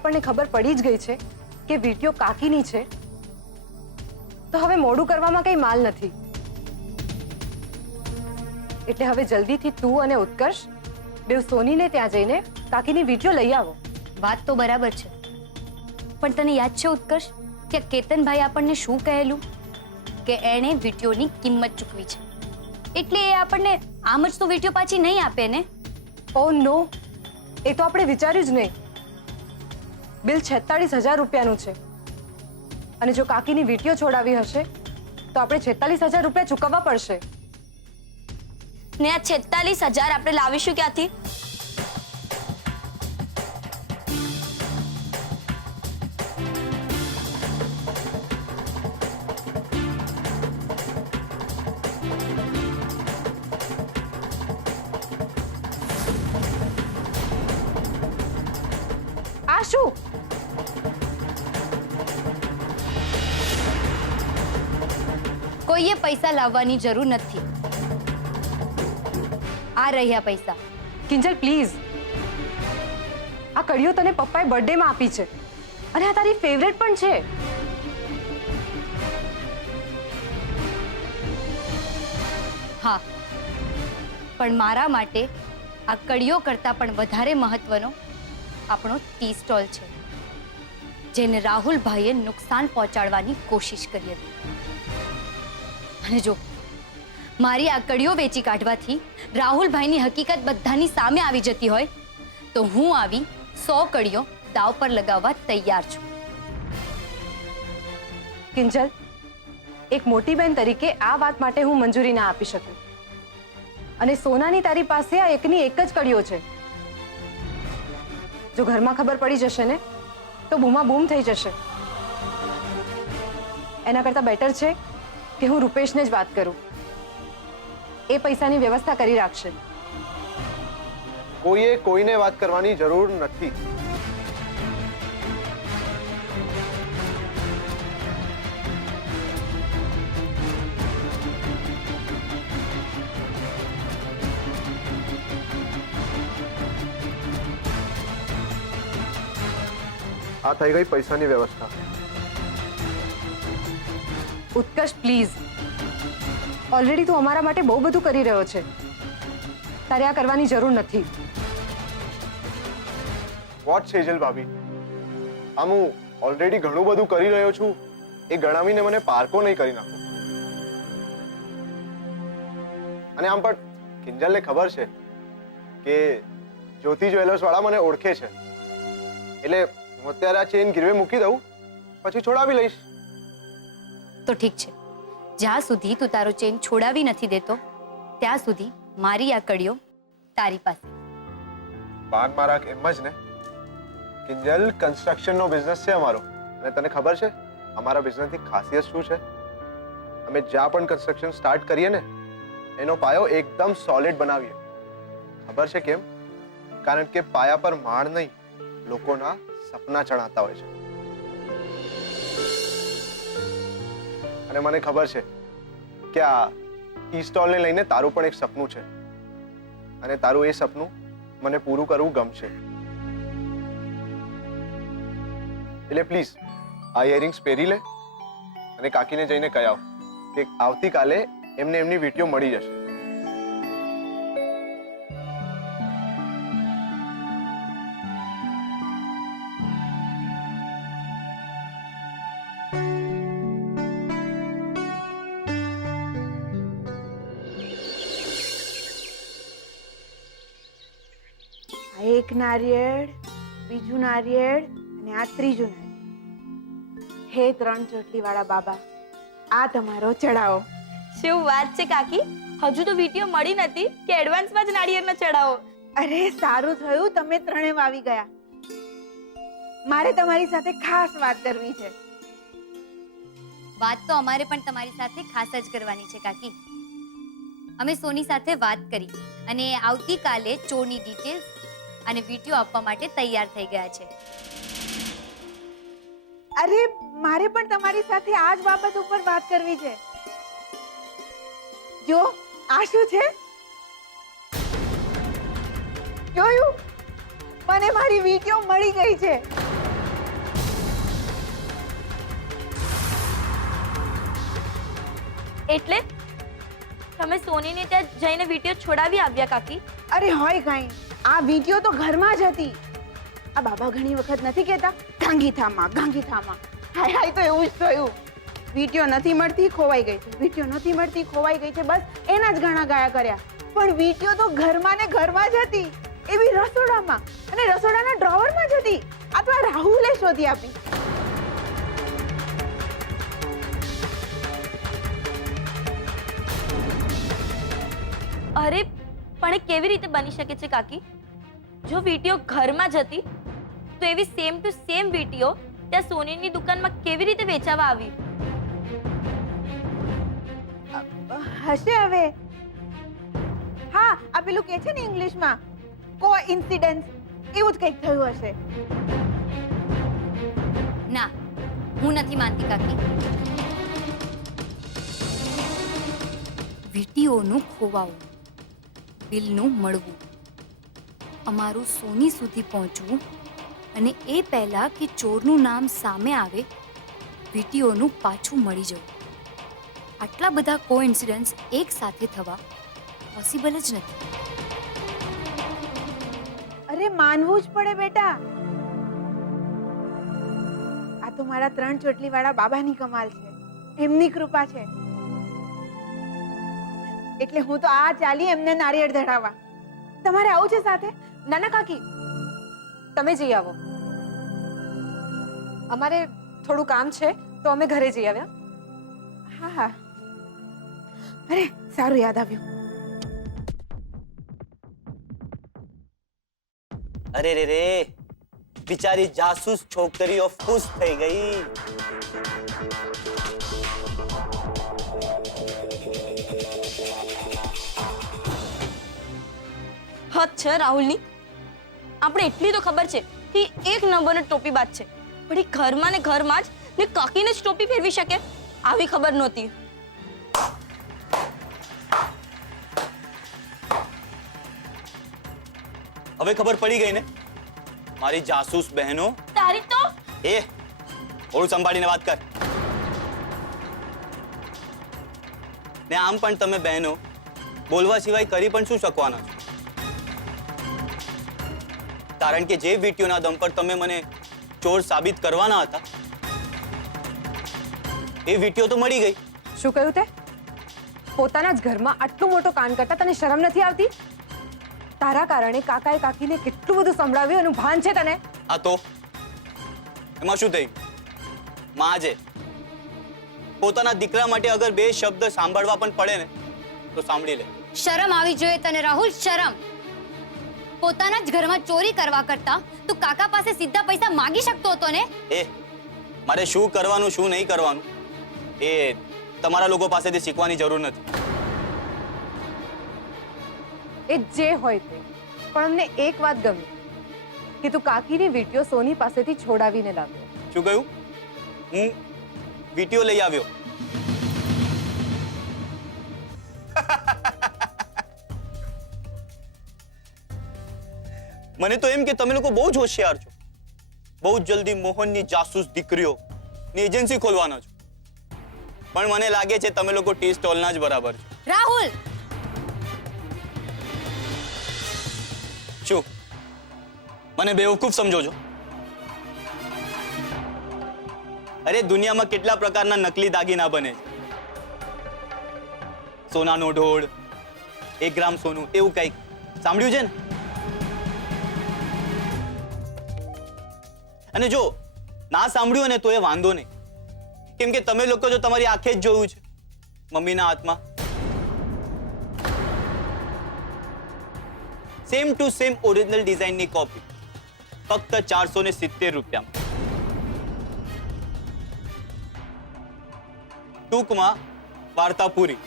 આપણને ખબર પડી જ ગઈ છે કે વિડીયો કાકીની છે, તો હવે મોડું કરવામાં કંઈ માલ નથી. એટલે હવે જલ્દીથી તું અને ઉત્કર્ષ બેવ સોનીને ત્યાં જઈને કાકીની વિડીયો લઈ આવો. વાત તો બરાબર છે, પણ તને યાદ છે ઉત્કર્ષ કે કેતનભાઈ આપણને શું કહેલું કે એણે વિડીયોની કિંમત ચૂકવી છે, એટલે એ આપણને આમ જ તો વિડીયો પાછી નહીં આપે ને. ઓ નો, એ તો આપણે વિચાર્યું જ નહીં. બિલ 46,000 રૂપિયાનું છે અને જો કાકીની વિડીયો છોડાવી હશે તો આપણે 46,000 રૂપિયા ચૂકવવા પડશે. ને આ 46,000 આપણે લાવીશું ક્યાંથી? આ શું? કોઈએ પૈસા લાવવાની જરૂર નથી. આ રહ્યા પૈસા. કિંજલ પ્લીઝ, આ કડીઓ તને પપ્પાએ બર્થડેમાં આપી છે અને આ તારી ફેવરેટ પણ છે. હા, પણ મારા માટે આ કડીઓ કરતાં પણ વધારે મહત્વનો આપણો ટી સ્ટોલ છે, જેને રાહુલભાઈએ નુકસાન પહોંચાડવાની કોશિશ કરી હતી. અને જો મારી આ કડીઓ વેચી કાઢવાથી રાહુલભાઈની હકીકત બધાની સામે આવી જતી હોય તો હું આવી 100 કડીઓ દાવ પર લગાવવા તૈયાર છું. કિંજલ, એક મોટી બહેન તરીકે આ વાત માટે હું મંજૂરી ના આપી શકું. અને સોનાની તારી પાસે આ એકની એક જ કડીઓ છે. જો ઘરમાં ખબર પડી જશે ને તો બૂમા બૂમ થઈ જશે. એના કરતાં બેટર છે કે હું રૂપેશને જ વાત કરું. એ પૈસાની વ્યવસ્થા કરી રાખશે. કોઈએ કોઈને વાત કરવાની જરૂર નથી. આ થઈ ગઈ પૈસાની વ્યવસ્થા. ઉત્કર્ષ પ્લીઝ, ઓલરેડી તું અમારા માટે બહુ બધું કરી રહ્યો છે. તારે આ કરવાની જરૂર નથી. વોટ સેજલ ભાભી, આમ હું ઓલરેડી ઘણું બધું કરી રહ્યો છું, એ ગણાવીને મને પારકો નહીં કરી નાખો. અને આમ પણ કિંજલને ખબર છે કે જ્યોતિ જ્વેલર્સ વાળા મને ઓળખે છે, એટલે હું અત્યારે આ ચેન ગીરવે મૂકી દઉં, પછી છોડાવી લઈશ. તો ઠીક છે, જ્યાં સુધી તું તારો ચેન છોડાવી નથી દેતો ત્યાં સુધી મારી આ કડીઓ તારી પાસે. પાન મારા એમ જ ને કિંજલ, કન્સ્ટ્રક્શનનો બિઝનેસ છે અમારો, અને તને ખબર છે અમારા બિઝનેસની ખાસિયત શું છે? અમે જ્યાં પણ કન્સ્ટ્રક્શન સ્ટાર્ટ કરીએ ને એનો પાયો એકદમ સોલિડ બનાવીએ. ખબર છે કેમ? કારણ કે પાયા પર માળ નહીં, લોકોના સપના ચણાતા હોય છે. અને મને ખબર છે કે આ ટી સ્ટોલને લઈને તારું પણ એક સપનું છે, અને તારું એ સપનું મને પૂરું કરવું ગમશે. એટલે પ્લીઝ આ ઇયરિંગ્સ પહેરી લે અને કાકીને જઈને કહી આવ કે આવતીકાલે એમને એમની વિડીયો મળી જશે. એક નારિયેળ, બીજું નારિયેળ અને આ ત્રીજું નારિયેળ. હે 3 ચોટલી વાળા બાબા, આ તમારો ચડાવો. શું વાત છે કાકી, હજુ તો વિડીયો મળી નથી કે એડવાન્સમાં જ નાળિયેરનો ચડાવો? અરે સારું થયું તમે ત્રણેય આવી ગયા. મારે તમારી સાથે ખાસ વાત કરવી છે. વાત તો અમારે પણ તમારી સાથે ખાસ જ કરવાની છે કાકી. અમે સોની સાથે વાત કરી અને આવતીકાલે ચોરની ડિટેલ્સ અને વિડીયો આપવા માટે તૈયાર થઈ ગયા છે. અરે મારે પણ તમારી સાથે આ જ બાબત ઉપર વાત કરવી છે. જો આ શું છે? જોયું? મને મારી વિડીયો મળી ગઈ છે. એટલે તમે સોનીને ત્યાં જઈને વિડીયો છોડાવી આવ્યા કાકી? અરે હોય કાંઈ, આ વિડીયો તો ઘરમાં જ હતી. આ બાબા ઘણી વખત નથી કહેતા ગાંગીથામાં ગાંગીથામાં. હાય હાય તો એવું જ થયું. વિડીયો નથી મળતી, ખોવાઈ ગઈ છે. વિડીયો નથી મળતી, ખોવાઈ ગઈ છે. બસ એના જ ગાણા ગાયા કર્યા. પણ વિડીયો તો ઘરમાં ને ઘરમાં જ હતી, એવી રસોડામાં, અને રસોડાના ડ્રોવરમાં જ હતી. આ તો આ રાહુલે શોધી આપી. અરે પણ એ કેવી રીતે બની શકે છે કાકી? જો વિડીયો ઘરમાં જ હતી તો એવી સેમ ટુ સેમ વિડીયો ત્યાં સોનીની દુકાનમાં કેવી રીતે વેચાવા આવી? હશે હવે. હા, આ પેલું કે છે ને ઇંગ્લિશમાં કોઇન્સિડન્સ, એવું જ કંઈક થયું હશે. ના, હું નથી માનતી કાકી. વિડીયોનું ખોવાવું, બિલનું મળવું, અમારું સોની સુધી પહોંચવું, અને એ પહેલા કે ચોરનું નામ સામે આવે વિડીયોનું પાછું મળી જવું. આટલા બધા કોઇન્સિડન્સ એક સાથે થવા પોસિબલ જ નથી. અરે માનવું જ પડે બેટા. આ તો મારા 3 ચોટલી વાળા બાબાની કમાલ છે, એમની કૃપા છે. એટલે હું તો આ ચાલી એમને નારિયેળ ધરાવવા. તમારે આવું છે સાથે? નાના કાકી, તમે જઈ આવો. અમારે થોડું કામ છે તો અમે ઘરે જઈ આવ્યા. હા હા. અરે સારું યાદ આવ્યું. અરે રે રે, બિચારી જાસૂસ છોકરીઓ ખુશ થઈ ગઈ. હદ છે રાહુલની. આપણે એટલી તો ખબર છે કે એક નંબરનો ટોપીબાજ છે, પણ એ ઘરમાં ને ઘરમાં જ ને કાકીને જ ટોપી ફેરવી શકે, આવી ખબર નહોતી. હવે ખબર પડી ગઈ ને મારી જાસૂસ બહેનો. તારી તો એ ઓળું સંભાળીને વાત કર. ને આમ પણ તમે બહેનો બોલવા સિવાય કરી પણ શું શકવાના છો? કારણ કે જે વિડીયોના દમ પર તમે મને ચોર સાબિત કરવાના હતા એ વિડીયો તો મળી ગઈ. શું કહ્યું તે? પોતાના જ ઘરમાં આટલું મોટું કાંડ કરતા તને શરમ નથી આવતી? તારા કારણે કાકાએ કાકીને કેટલું બધું સંભળાવ્યું એનું ભાન છે તને? હા તો એમાં શું થયું? માં છે, પોતાના દીકરા માટે અગર બે શબ્દ સાંભળવા પણ પડે ને તો સાંભળી લે. શરમ આવી જોઈએ તને રાહુલ, શરમ. પોતાના જ ઘરમાં ચોરી કરવા કરતા તું કાકા પાસે સીધા પૈસા માંગી શકતો હતો ને? એ મારે શું કરવાનું શું નહીં કરવાનું એ તમારા લોકો પાસેથી શીખવાની જરૂર નથી. એ જે હોય તે, પણ અમને એક વાત ગમી કે તું કાકીની વિડીયો સોની પાસેથી છોડાવીને લાવ્યો. શું કહ્યું? હું વિડીયો લઈ આવ્યો? મને તો એમ કે તમે લોકો બહુ જ હોશિયાર છો, બહુ જ જલ્દી મોહનની જાસૂસ દીકરીઓ ની એજન્સી ખોલવાના છો. પણ મને લાગે છે તમે લોકો ટી સ્ટોલના જ બરાબર છો. રાહુલ, શું મને બેવકૂફ સમજો છો? અરે દુનિયામાં કેટલા પ્રકારના નકલી દાગીના બને છે. સોનાનો ઢોળ, 1 ગ્રામ સોનું, એવું કંઈક સાંભળ્યું છે ને? અને જો ના સાંભળ્યું ને તો એ વાંધો નહીં, કેમ કે તમે લોકો જો તમારી આંખે જ જોયું છે મમ્મીના હાથમાં સેમ ટુ સેમ ઓરિજિનલ ડિઝાઇનની કોપી ફક્ત 470 રૂપિયામાં. ટૂંકમાં વાર્તા પૂરી.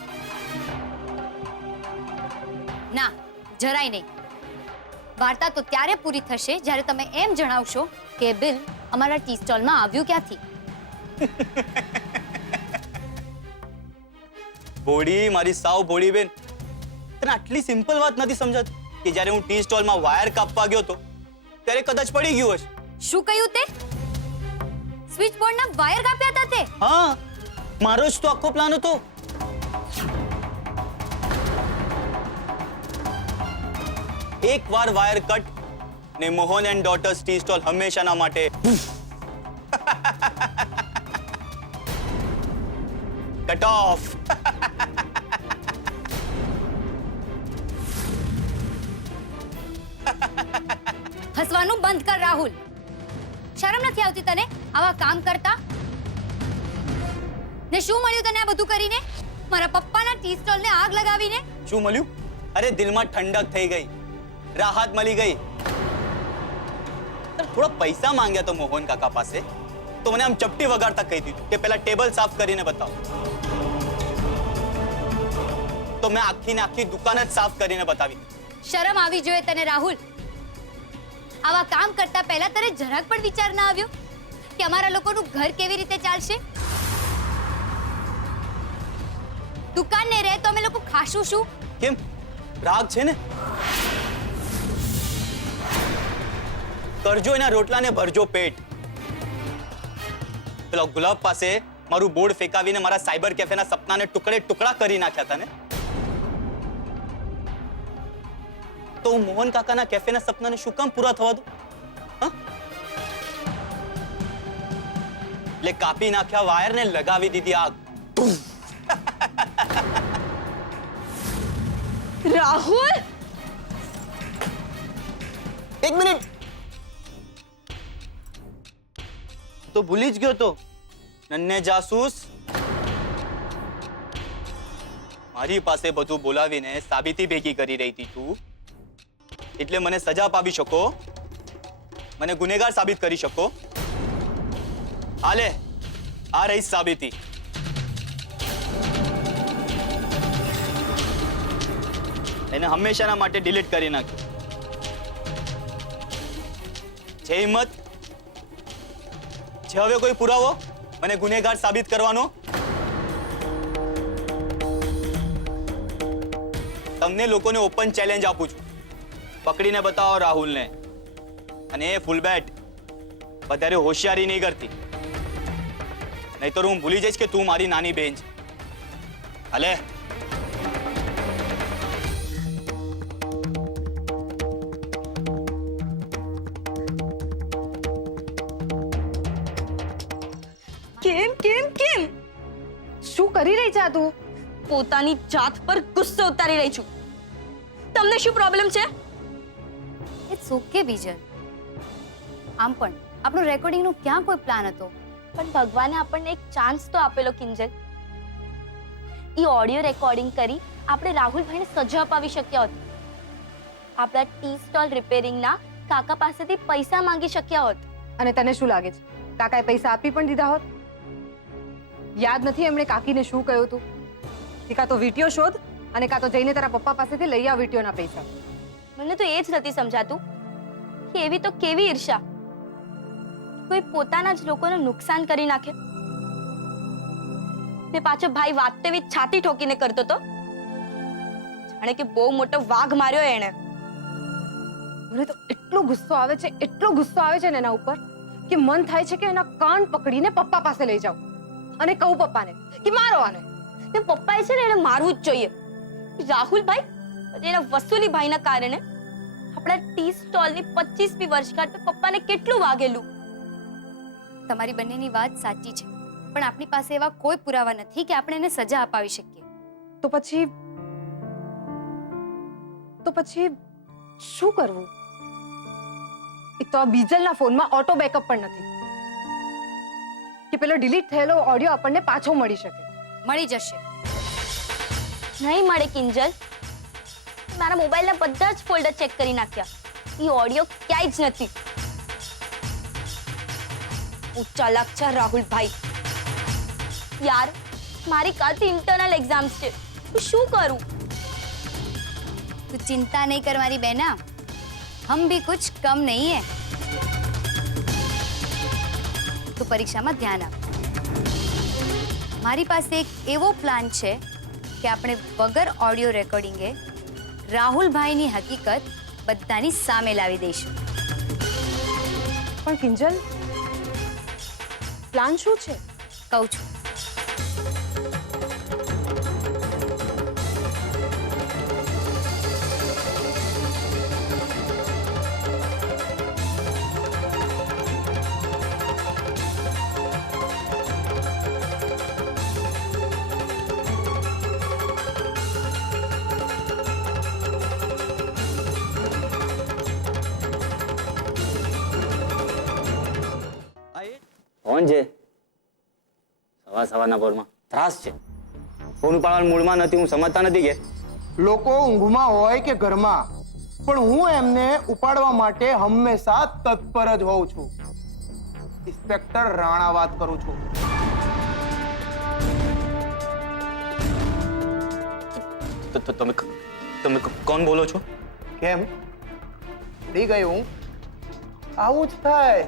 ના, જરાય નહીં. વાર્તા તો ત્યારે પૂરી થશે જ્યારે તમે એમ જણાવશો કે બિલ અમારા ટી સ્ટોલમાં આવ્યું ક્યાંથી. ભોળી, મારી સાવ ભોળી બેન, તને આટલી સિમ્પલ વાત નથી સમજાતી કે જ્યારે હું ટી સ્ટોલમાં વાયર કાપવા ગયો તો ત્યારે કદાચ પડી ગયું હશે. શું કહ્યું તે? સ્વિચ બોર્ડના વાયર કાપ્યા હતા તે? હા, મારો જ તો આખો પ્લાન હતો. એકવાર વાયર કટ ને Mohan and daughters tea stall હંમેશાના માટે કટ ઓફ. હસવાનું બંધ કર રાહુલ. શરમ નથી આવતી તને આવા કામ કરતા? ને શું મળ્યું તને આ બધું કરીને? મારા પપ્પાના ટી સ્ટોલને આગ લગાવીને? શું મળ્યું? અરે દિલમાં ઠંડક થઈ ગઈ, રાહત મળી ગઈ. થોડા પૈસા માંગ્યા તો મોહન કાકા પાસે, તો મને આમ ચપટી વગાડતા કહી દીધું કે પેલા ટેબલ સાફ કરીને બતાવો. તો મેં આખી ને આખી દુકાન જ સાફ કરીને બતાવી. શરમ આવી જોઈએ તને રાહુલ. આવા કામ કરતા પહેલા તને જરાક પણ વિચાર ના આવ્યો કે અમારા લોકોનું ઘર કેવી રીતે ચાલશે? દુકાન ને રહે તો અમે લોકો ખાશું શું? કેમ? રાગ છે ને? કરજો એના રોટલાને ભરજો પેટ. પેલા ગુલાબ પાસે મારું બોર્ડ ફેંકાવીને મારા સાયબર કેફેના સપનાને ટુકડે ટુકડા કરી નાખ્યા હતા ને, તો હું મોહન કાકાના કેફેના સપનાને શું કામ પૂરા થવા દઉં? એટલે કાપી નાખ્યા વાયરને લગાવી દીધી આગ. રાહુલ, એક મિનિટ, તો ભૂલી જ ગયો તો નન્ને જાસૂસ. મારી પાસે બધું બોલાવીને સાબિતી ભેગી કરી રહી હતી તું, એટલે મને સજા પાવી શકો, મને ગુનેગાર સાબિત કરી શકો. હાલે, આ રહી સાબિતી. એને હંમેશાના માટે ડિલીટ કરી નાખ્યું. છે હિંમત? છે હવે કોઈ પુરાવો મને ગુનેગાર સાબિત કરવાનો? તમને લોકોને ઓપન ચેલેન્જ આપું છું, પકડીને બતાવો રાહુલને. અને એ ફૂલ બેટ, વધારે હોશિયારી નહીં કરતી, નહીતર હું ભૂલી જઈશ કે તું મારી નાની બહેન છે. હાલે. કેમ કેમ કેમ શું કરી રહી છે આ તું? પોતાની જાત પર ગુસ્સો ઉતારી રહી છું. તમને શું પ્રોબ્લેમ છે? It's okay Bijal. આમ પણ આપણું રેકોર્ડિંગનું ક્યાં કોઈ પ્લાન હતો? પણ ભગવાને આપણને એક ચાન્સ તો આપેલો કિંજલ. ઈ ઓડિયો રેકોર્ડિંગ કરી આપણે રાહુલભાઈને સજા અપાવી શક્યા હોત. આપણા ટી સ્ટોલ રિપેરિંગના કાકા પાસેથી પૈસા માંગી શક્યા હોત. અને તને શું લાગે છે કાકાએ પૈસા આપી પણ દીધા હોત? યાદ નથી એમણે કાકીને શું કહ્યું હતું કે કાં તો વીટીઓ શોધ અને કાં તો જઈને તારા પપ્પા પાસેથી લઈ આવ વીટીઓના પૈસા. મને તો એ જ નથી સમજાતું કે એવી તો કેવી ઈર્ષા, કોઈ પોતાના જ લોકોને નુકસાન કરી નાખે. ને પાછો ભાઈ વાત તેવી છાતી ઠોકીને કરતો તો જાણે કે બહુ મોટો વાઘ માર્યો એણે. મને તો એટલો ગુસ્સો આવે છે, એટલો ગુસ્સો આવે છે ને એના ઉપર કે મન થાય છે કે એના કાન પકડીને પપ્પા પાસે લઈ જાઉં અને કહું પપ્પાને કે મારો આને. ને પપ્પાએ છે ને એને મારવું જ જોઈએ. રાહુલભાઈ પછી એના વસૂલીભાઈના કારણે આપણા ટી સ્ટોલની 25મી વર્ષગાંઠ પર પપ્પાને કેટલું વાગેલું. તમારી બંનેની વાત સાચી છે, પણ આપણી પાસે એવા કોઈ પુરાવા નથી કે આપણે એને સજા અપાવી શકીએ. તો પછી શું કરવું? એક તો આ બીજલના ફોનમાં ઓટો બેકઅપ પણ નથી કે પેલો ડિલીટ થયેલો ઓડિયો આપણને પાછો મળી શકે. મળી જશે. નહીં મળે કિંજલ. મારા મોબાઈલના બધા જ ફોલ્ડર ચેક કરી નાખ્યા, એ ઓડિયો ક્યાંય જ નથી. હું ચાલાક છે રાહુલભાઈ. યાર, મારી કાલથી ઇન્ટરનલ એક્ઝામ્સ છે, હું શું કરું? તું चिंता नहीं कर मारी बहना, हम भी कुछ कम नहीं है. तो परीक्षा में ध्यान आप. मारी पास एक एवो प्लान છે કે આપણે વગર ઓડિયો રેકોર્ડિંગે રાહુલભાઈની હકીકત બધાની સામે લાવી દઈશું. પણ કિંજલ, પ્લાન શું છે? કહું છું. કોણ છે? સવારના પોરમાં ત્રાસ છે. ફોન ઉપાડવાના મૂડમાં નથી. હું સમજતા નથી કે લોકો ઊંઘમાં હોય કે ઘરમાં, પણ હું એમને ઉપાડવા માટે હંમેશા તત્પર જ હોઉં છું. ઇન્સ્પેક્ટર રાણા વાત કરું છું. તમે કોણ બોલો છો? કેમ ઉડી ગઈ હું? આવું જ થાય.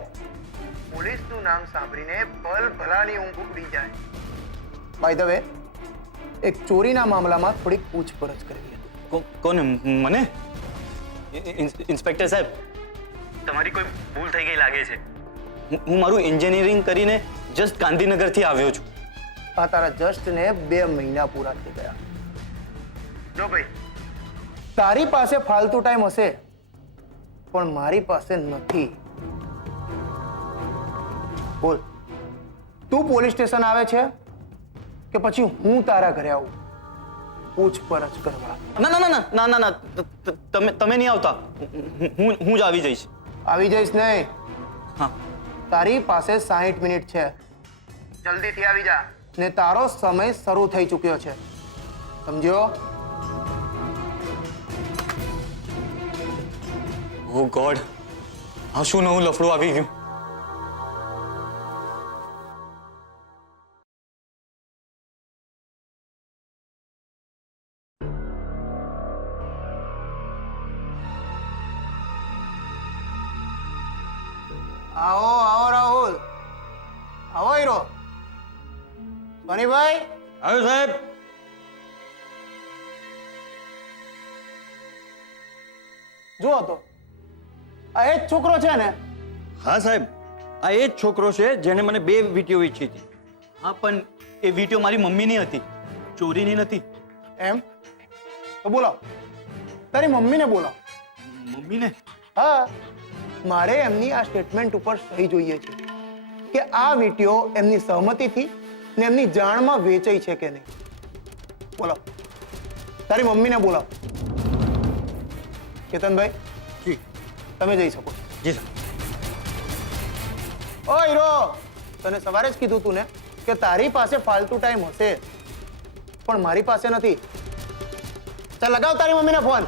પોલીસનું નામ સાંભળીને ભલ ભલાની ઊંઘ ઉડી જાય. બાય ધ વે, એક ચોરીના મામલામાં થોડીક પૂછપરછ કરવી હતી. કોને? મને? ઇન્સ્પેક્ટર સાહેબ, તમારી કોઈ ભૂલ થઈ ગઈ લાગે છે. હું મારું એન્જિનિયરિંગ કરીને જસ્ટ ગાંધીનગરથી આવ્યો છું. આ તારા જસ્ટને 2 મહિના પૂરા થઈ ગયા. જો ભાઈ, તારી પાસે ફાલતુ ટાઈમ હશે, પણ મારી પાસે નથી. બોલ, તું પોલીસ સ્ટેશન આવે છે કે પછી હું તારા ઘરે આવું પૂછપરછ કરવા? ના ના ના ના ના ના, તમે નહીં આવતા. હું જ આવી જઈશ. આવી જઈશ નહીં. હા, તારી પાસે 60 મિનિટ છે. જલ્દીથી આવી જા, ને તારો સમય શરૂ થઈ ચૂક્યો છે. સમજ્યો? ઓ ગોડ, આ શું નવું લફડું આવી ગયું? આવો આવો રાહુલ, આવો હીરો. સોનીભાઈ, આવ્યો સાહેબ. જુઓ તો, આ એ જ છોકરો છે ને? હા સાહેબ, આ એ જ છોકરો છે જેને મને 2 વીંટીઓ વીંચી હતી. હા, પણ એ વીડિયો મારી મમ્મીની હતી, ચોરીની નથી. એમ તો બોલાવ, તારી મમ્મીને બોલાવ. મમ્મીને? હા, મારે એમની આ સ્ટેટમેન્ટ ઉપર સહી જોઈએ છે કે આ વીંટીઓ એમની સહમતિથી ને એમની જાણમાં વેચાઈ છે કે નહીં. બોલાવ, તારી મમ્મીને બોલાવ. કેતનભાઈ, જી તમે જઈ શકો. જી સાહેબ. ઓ હીરો, તને સવારે જ કીધું તું ને કે તારી પાસે ફાલતુ ટાઈમ હશે, પણ મારી પાસે નથી. ચાલ લગાવ તારી મમ્મીને ફોન.